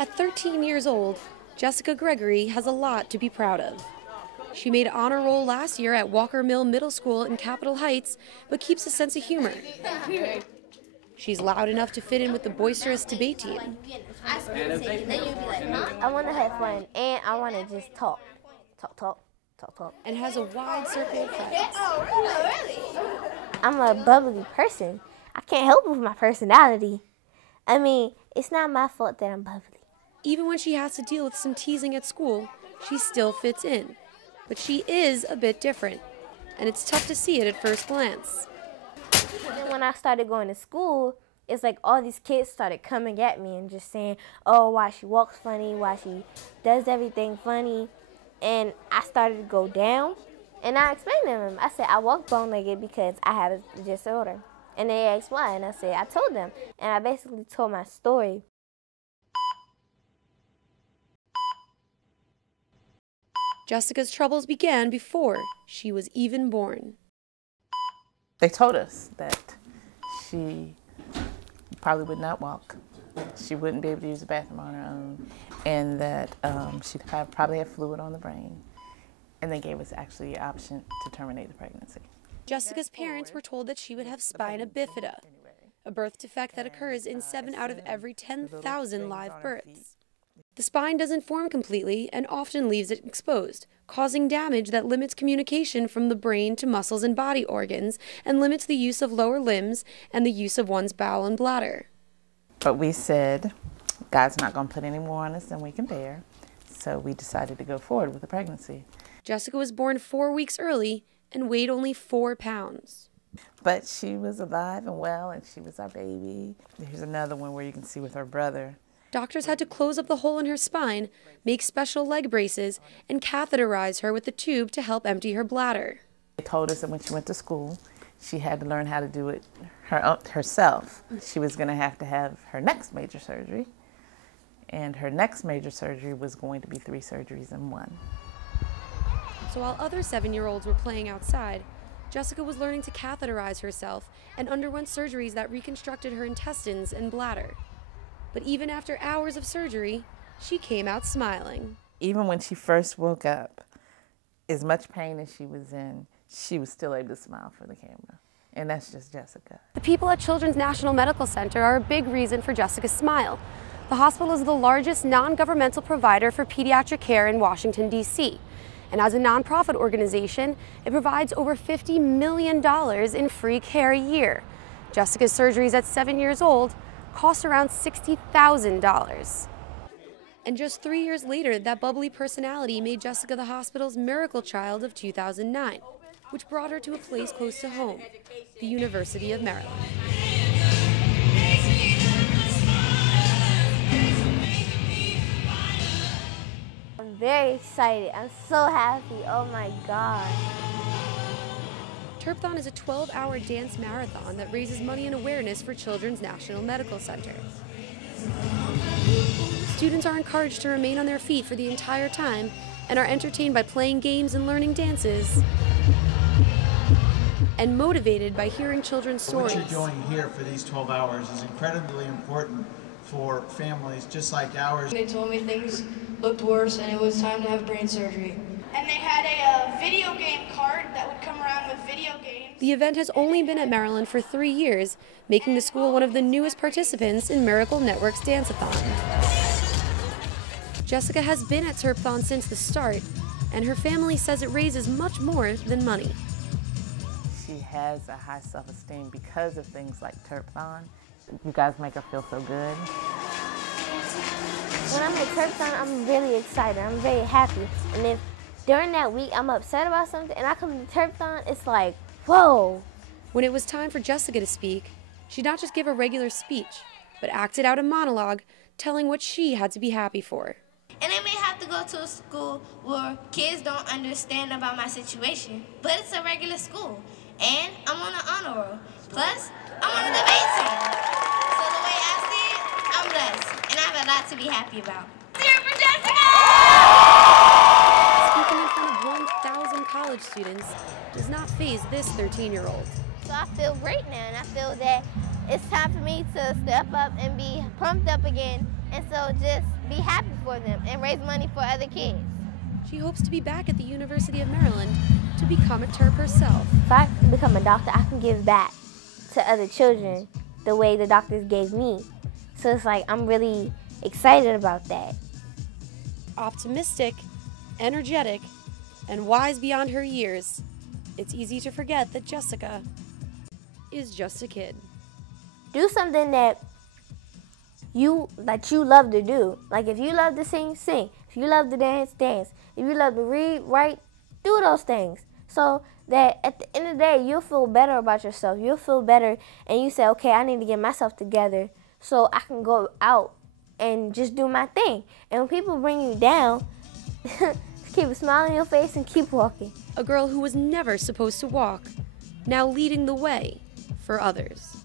At 13 years old, Jessica Gregory has a lot to be proud of. She made honor roll last year at Walker Mill Middle School in Capitol Heights, but keeps a sense of humor. She's loud enough to fit in with the boisterous debate team. I want to have fun, and I want to just talk. And has a wide circle of friends. I'm a bubbly person. I can't help it with my personality. I mean, it's not my fault that I'm bubbly. Even when she has to deal with some teasing at school, she still fits in. But she is a bit different, and it's tough to see it at first glance. When I started going to school, it's like all these kids started coming at me and just saying, oh, why she walks funny, why she does everything funny. And I started to go down, and I explained to them. I said, I walk bone-legged because I have a disorder. And they asked why, and I said, I told them. And I basically told my story. Jessica's troubles began before she was even born. They told us that she probably would not walk. She wouldn't be able to use the bathroom on her own, and that she'd probably have fluid on the brain. And they gave us actually the option to terminate the pregnancy. Jessica's parents were told that she would have spina bifida, a birth defect that occurs in 7 out of every 10,000 live births. The spine doesn't form completely and often leaves it exposed, causing damage that limits communication from the brain to muscles and body organs and limits the use of lower limbs and the use of one's bowel and bladder. But we said, God's not going to put any more on us than we can bear, so we decided to go forward with the pregnancy. Jessica was born 4 weeks early and weighed only 4 pounds. But she was alive and well, and she was our baby. Here's another one where you can see with her brother. Doctors had to close up the hole in her spine, make special leg braces, and catheterize her with a tube to help empty her bladder. They told us that when she went to school, she had to learn how to do it herself. She was going to have her next major surgery, and her next major surgery was going to be 3 surgeries in 1. So while other 7-year-olds were playing outside, Jessica was learning to catheterize herself and underwent surgeries that reconstructed her intestines and bladder. But even after hours of surgery, she came out smiling. Even when she first woke up, as much pain as she was in, she was still able to smile for the camera. And that's just Jessica. The people at Children's National Medical Center are a big reason for Jessica's smile. The hospital is the largest non-governmental provider for pediatric care in Washington, D.C. And as a nonprofit organization, it provides over $50 million in free care a year. Jessica's surgeries at 7 years old cost around $60,000. And just 3 years later, that bubbly personality made Jessica the hospital's miracle child of 2009, which brought her to a place close to home, the University of Maryland. I'm very excited. I'm so happy. Oh my God. Terpthon is a 12-hour dance marathon that raises money and awareness for Children's National Medical Center. Students are encouraged to remain on their feet for the entire time and are entertained by playing games and learning dances, and motivated by hearing children's stories. What you're doing here for these 12 hours is incredibly important for families just like ours. They told me things looked worse and it was time to have brain surgery. And they had a video game card that would come around with video games. The event has only been at Maryland for 3 years, making the school one of the newest participants in Miracle Network's Dance-a-thon. Jessica has been at Terpthon since the start, and her family says it raises much more than money. She has a high self-esteem because of things like Terpthon. You guys make her feel so good. When I'm at Terpthon, I'm really excited. I'm very happy. And then during that week, I'm upset about something, and I come to Terpthon, it's like, whoa. When it was time for Jessica to speak, she'd not just give a regular speech, but acted out a monologue telling what she had to be happy for. And I may have to go to a school where kids don't understand about my situation, but it's a regular school, and I'm on an honor roll. Plus, I'm on a debate team. So the way I see it, I'm blessed, and I have a lot to be happy about. Cheer for Jessica! Speaking in front of 1,000 college students does not faze this 13-year-old. So I feel great now, and I feel that it's time for me to step up and be pumped up again And so just be happy for them and raise money for other kids. She hopes to be back at the University of Maryland to become a Terp herself. If I become a doctor, I can give back to other children the way the doctors gave me. So it's like I'm really excited about that. Optimistic, energetic, and wise beyond her years, it's easy to forget that Jessica is just a kid. Do something that you love to do. Like if you love to sing, sing. If you love to dance, dance. If you love to read, write, do those things. So that at the end of the day, you'll feel better about yourself. You'll feel better and you say, okay, I need to get myself together so I can go out and just do my thing. And when people bring you down, keep a smile on your face and keep walking. A girl who was never supposed to walk, now leading the way for others.